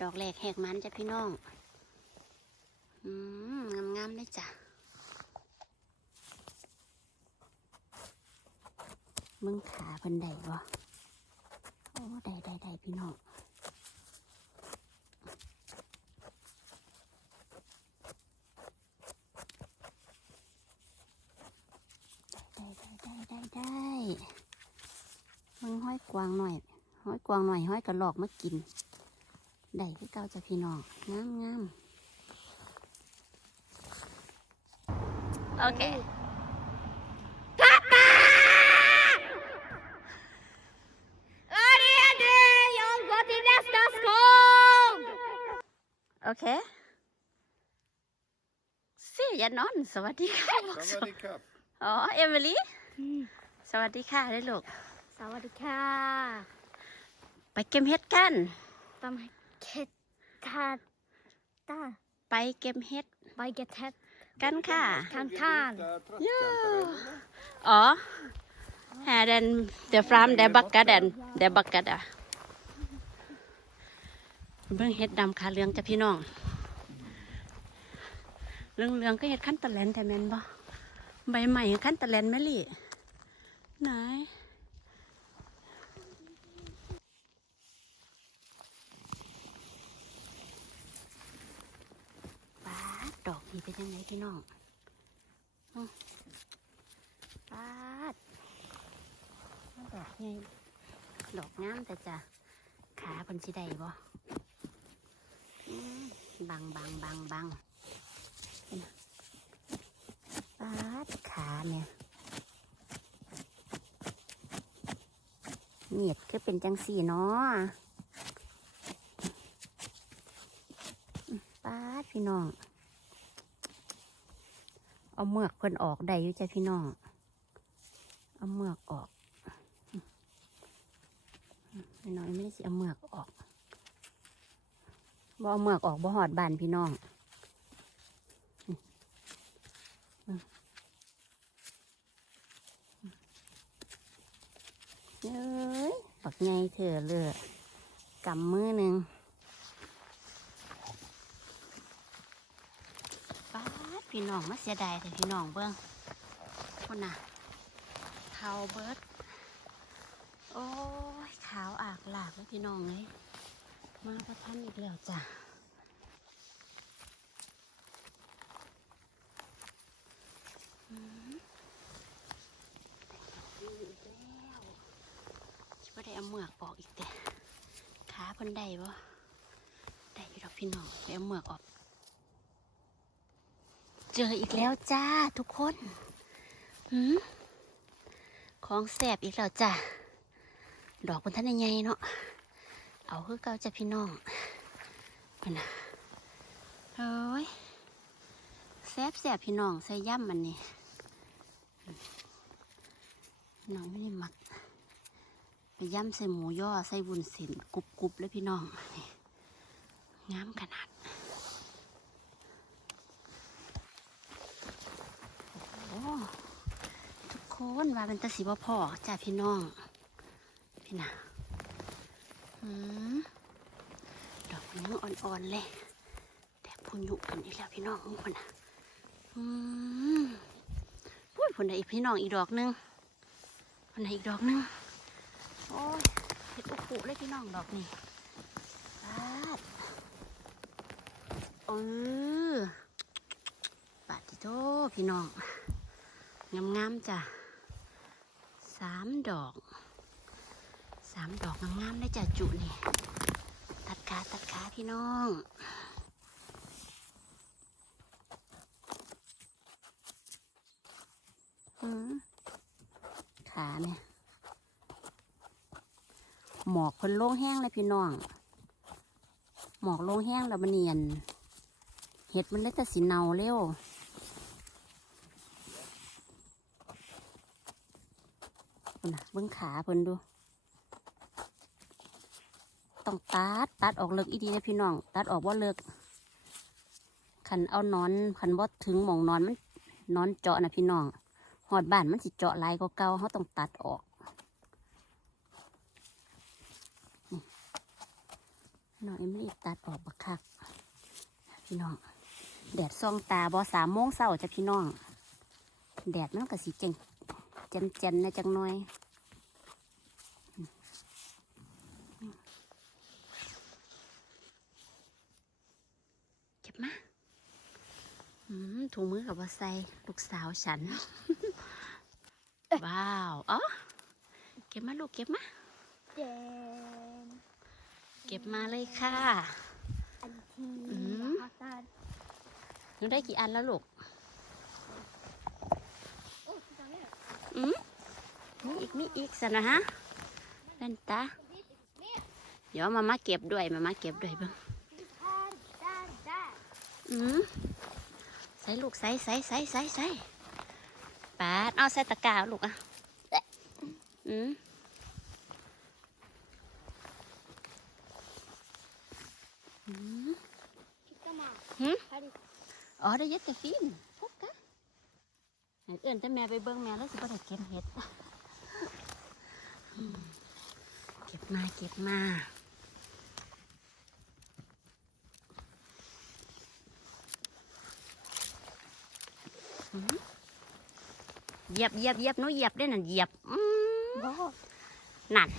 ดอกแรกแหกมันจ้ะพี่น้อง อืมงามงามๆเลยจ้ะมึงขาเพิ่นได้บ่โอ้ได้ได้ได้พี่น้องได้ได้ได้ได้ได้มึงห้อยกวางหน่อย ห้อยกวางหน่อยห้อยกระหลอกมากิน ได้คือเก่าจ้ะพี่น้องงามงามโอเคโอเคสิอย่านอน สวัสดีค่ะบอกสวัสดี Sawadee krap. อ๋อ เอมิลี่ สวัสดีค่ะได้ลูก สวัสดีค่ะ ไปเก็บเห็ดกันตำ เค็ดทาตาไปเก็บเห็ดใบเกตเท็ดกันค่ะทางทาน Lite tröttsamt, eller? อ๋อแฮเดนเดฟรามเดบักกะเดนเดบักกะดะเบิ่งเห็ดดำขาเหลืองจ้ะพี่น้องเหลืองเหลืองๆก็เห็ดขั้นตะแลนแต่แม่นบ่ ใบใหม่ขั้นตะแลนแม่ลี่ ไหนป้าดดอกนี้เป็นยังไง พี่น้องปาดดอกไงดอกงามแต่จะขาพิ่นสิได้บ่อืมบังบังบังบังปาดขาเนี่ยเนียดคือเป็นจังสี่เนาะป้าดพี่น้อง เอาเมือกเพิ่นออกได้อยู่จ้ะพี่น้อง เอาเมือกออกพี่น้องไม่ได้สิเอาเมือกออกบ่เอาเมือกออกบ่หอดบานพี่น้องเอ้ยปักไงเถอะเลยกำมือหนึ่งป้าด พี่น้องมาเสียดายแต่พี่น้องเบิ้งคนน่ะเทาเบิร์ดโอ้ยขาวอากหลากแล้วพี่น้องเลยมาประทันอีกแล้วจ้ะอืมอีกแล้วชิบได้เอาเมือกออกอีกแต่ขาพิ่นได้บ่ได้อยู่ดอกพี่น้องไปเอาเมือกออก เจออีกแล้วจ้าทุกคนหืมของแสบอีกแล้วจ้ะดอกบนท่านใหญ่เนาะ เอาคือเก่าจ้ะพี่น้องนนะเฮ้ยแสบแสบพี่น้องใส่ย่ำมันนี่พี่น้องไม่ได้หมัก ไปย่ำใส่หมูย่อใส่วุ้นเส้นกรุบๆเลยพี่น้องงามขนาด โอ้ ทุก คนว่าเป็นตาสีบ่พอจ้าพี่น้อง พี่น่ะอืมดอกมันยังอ่อนๆเลย แต่พูยุกันอีกแล้วพี่น้องมึงคนน่ะอืมพูดคนใดอีกพี่น้องอีกดอกนึงคนใดอีกดอกนึงโอ้ยเห็ดอุกุเลยพี่น้องดอกนี่ปาดเออปาดที่โตพี่น้องงามๆจ้ะามดอกสามดอกงามๆได้จ้ะจุนี่ ตัดขาตัดขาพี่น้องอืมขาเนี่ยหมอกคนโล่งแห้งเลยพี่น้อง หมอกโล่งแห้งแล้วมันเนียน เห็ดมันเลยแต่สีเนาเร็ว พุ่นนะเบิ้งขาเพิ่นดู ต้องตัดตัดออกเลิกอีดีนะพี่น้อง ตัดออกว่าเลิกขันเอานอนขันว่าถึงหมองนอนมันนอนเจาะนะพี่น้องหอดบ้านมันสิเจาะลายก็เก่าเขาต้องตัดออกนี่น้องเอ็มรีตัดออกบักคักพี่น้อง แดดส่องตาบอสามโมงเช้าจ้ะพี่น้อง แดดมันก็สีเจง แจ่มแจ่มๆในะจังหน่อยเก็บมาอืมถุงมือกับว่าใส่ลูกสาวฉัน ว้าวอ๋อเก็บมาลูกเก็บมาเจนเก็บมาเลยค่ะ อันทีอืมฮัตตาหนูได้กี่อันแล้วลูก โอ้ที่ตรงนี้เหรอ อืม มีอีกมีอีกสินะฮะเล่นตาเนี่ยเดี๋ยวมามาเก็บด้วยมามาเก็บด้วยบ้างอืมใส่ลูกใส่ใส่ใส่ใส่ใส่ปาดเอาใส่ตะกร้าลูกอะอืมอืมหืมอ๋อได้ยึดแต่ฟิล์มพกกะให้เอื่นแต่แม่ไปเบิ่งแม่แล้วสิบ่ได้เก็บเห็ดอืมเก็บ มาเก็บมาเหยียบเหยียบเหยียบนู้เหยียบได้นั่นเหยียบนั่น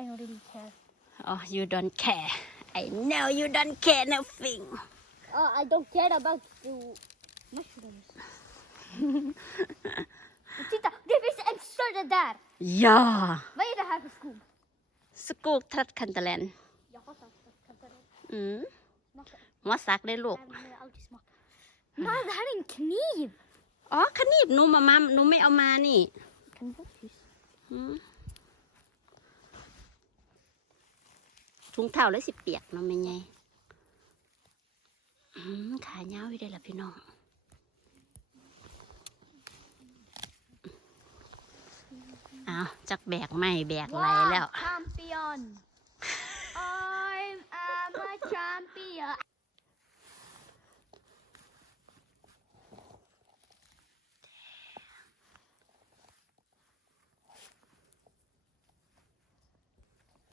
I don't really care อ๋อ you don't care I know you don't care nothing oh I don't care about the mushrooms Titta, det finns en större där! ย่า Vad är det här för skog? สกูกทัดคันตะแลน Jag hatar kantareller. อืม Smakar. หัวสักเลยลูก Nej, men jag har aldrig smakat. Mamma, det här är en kniv! อ๋อขนีบหนูมามาหนูไม่เอามานี่ Kan du vara tyst? อืมถุงเท้าเลยสิเปียกเนาะไม่ไงอืมขาเย้าวอยู่ได้ละพี่น้อง อ้าวจักแบกไม่แบกไรแล้ว champion! I'm am a champion!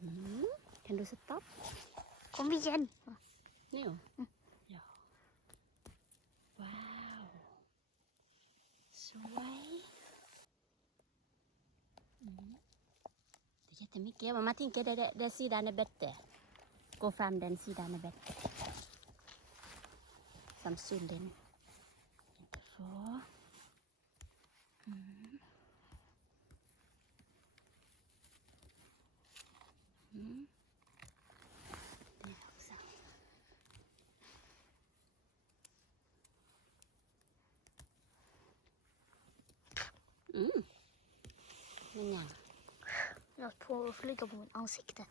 อืม Kan du sätta upp? Kom igen! Nu? Ja. Wow. สวยอืม det är jättemycket. Mamma tänker det, det, det sidan är bättre. Gå fram den sidan är bättre. Som synden inte får. Mm. Mm. Det också. อื มมันอย่าง Jag höll på att flyga på mitt ansikte.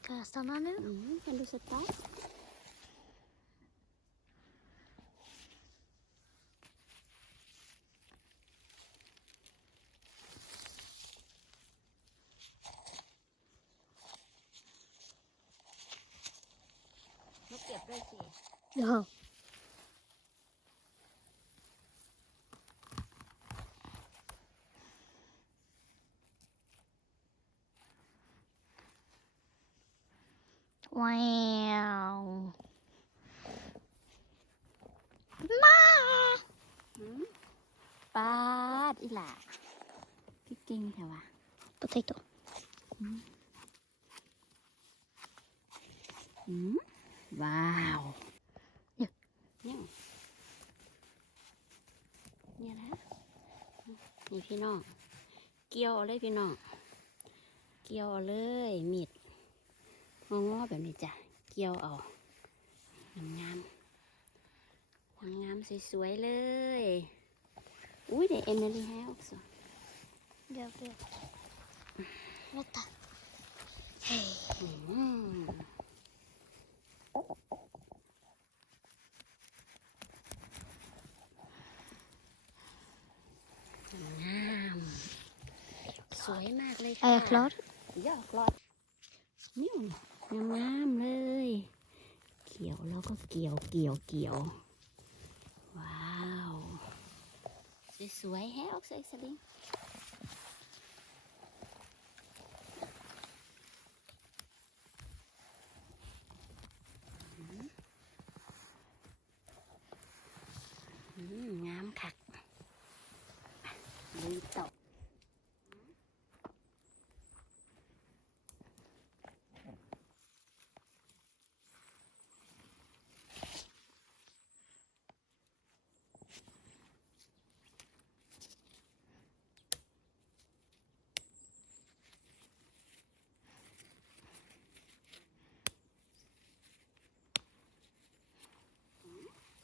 Kan jag stanna nu? อืม kan du sätta? Nu เก็บด้วยสิ Ja. Wow. มา อืมปาดอีหล่าพี่เก่ งแถวะ Potato. อืมว้าวเนี่ยเนี่ยเนี่ยนะนี่พี่น้อง เกี่ยวเอาเลยพี่น้อง เกี่ยวเอาเลยมีดงองอๆแบบนี้จ้ะ เกี่ยวเอางามๆงามๆสวยๆเลย อุ้ยเดี๋ยวเอ็นนาลีแฮกซ์ Jag vet. Vänta. Hej. อืมงสวย มากเลยเอค่ะอคลอดยอดคลอดนิ้วงามๆเลยเกี่ยวแล้วก็เกี่ยวเกี่ยวเกี่ยวว้าวสวยๆแฮะออกสวยสลิงอืมงามคักลุยต่อ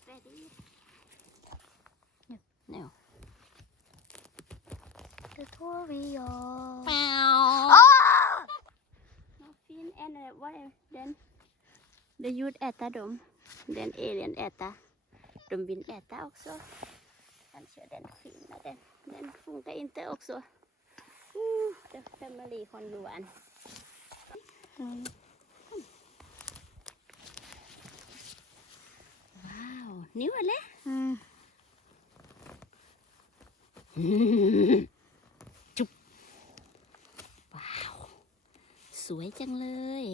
Ready? No. ทูทอเรียล Wow. Fin and uh, what else? then the youth äta dem. Den alien äta. De vill äta också. Kanske den finna den. Den funkar inte också. Uh, the family คนดูอัน ว้าวนิ้วอะไรอืมจุ๊บว้าว สวยจังเลย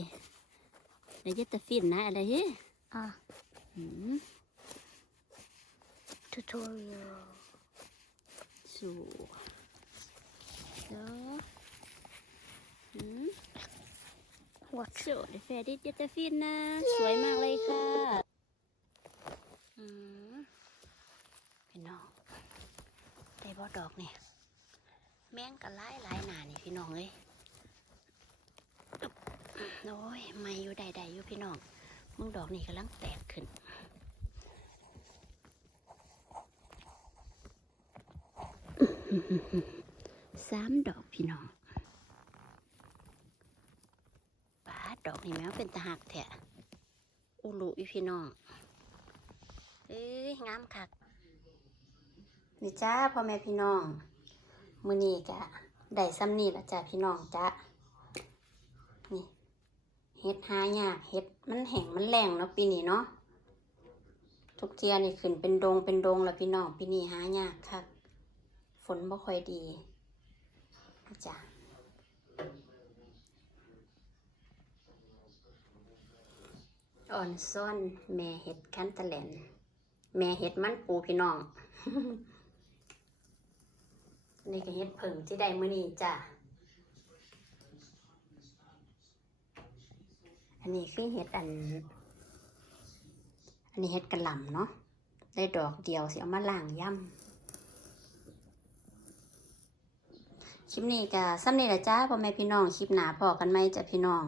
เดี๋ยวจะตะฟินนะอะไรเฮ้ยอะอืมทูทอเรียลสู so อืม what สูเดี๋ยวแฟดิจะตะฟินนะ สวยมากเลยค่ะอืมพี่น้องไดอกเนี่ยแมงกะไล่หลายหนานี่พี่น้องเอ้ยโอ้ยไม่อยู่ใดๆอยู่พี่น้อง มึงดอกนี่กำลังแตกขึ้นสามดอกพี่น้องป้าดอกนี่แม้วเป็นตะหักแทะอุลุอีพี่น้องเอ้ยงามคัก นี่จ้าพ่อแม่พี่น้องมือนี้กะได้ซ้ำนี่ละจ้าพี่น้องจ้านี่เฮ็ดหายากเฮ็ดมันแห้งมันแรงเนาะปีนี้เนาะทุกเทียนี่ขึ้นเป็นดงเป็นดงล้วพี่น้องปีนี้หายากคักฝนบ่ค่อยดีจ้ะอ่อนซ่อนแม่เห็ดคันตะแหลนแม่เห็ดมันปูพี่น้อง นี่ก็เห็ดผึ่งที่ได้มื้อนี้จ้ะ อันนี้คือเห็ดอัน อันนี้เห็ดกระหล่ำเนาะ ได้ดอกเดียวสิเอามาล่างย่ำคลิปนี้ก็ซ้ำนี่แหละจ้าพ่อแม่พี่น้อง คลิปหนาพอกันไหมจ้ะพี่น้อง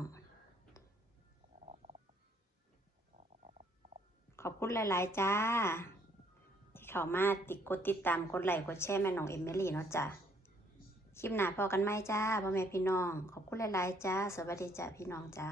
ขอบคุณหลาย ๆ จ้า เข้ามาติดกดติดตามกดไลค์กดแชร์แม่น้องเอมเมลี่เนาะจ้ะคลิปหนาพอกันไหมจ้าพ่อแม่พี่น้อง ขอบคุณหลายๆจ้า สวัสดีจ้าพี่น้องจ้า